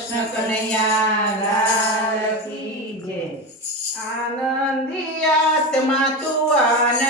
કૃષ્ણ કનૈયા આનંદી આત્મા તું આનંદ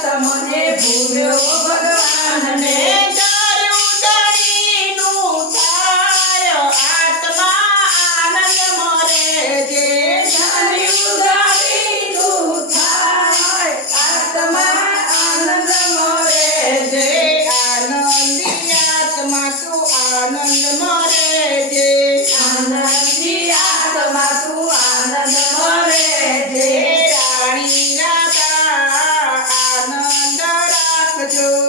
તમને ભૂલ્યો ભગવાનને તારું દળીનું તાર. આત્મા આનંદ મરે જે તારું દળીનું તાર આત્મા આનંદ મરે જે આનંદી આત્મા તું આનંદ મરે જે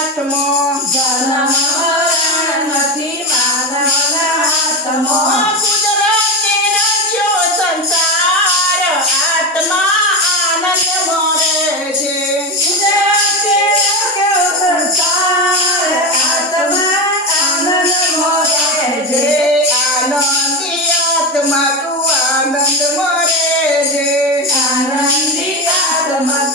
નથી માનવના જન્મ મરણ નથી માનવના હાથમાં કુદરતે રચ્યો સંસાર. આત્મા આનંદ મોરે છે. કુદરતે રાખ્યો સંસાર, આત્મા આનંદ મોરે જે છે. આનંદી આત્મા તું આનંદ મોરે છે. આનંદી આત્મા.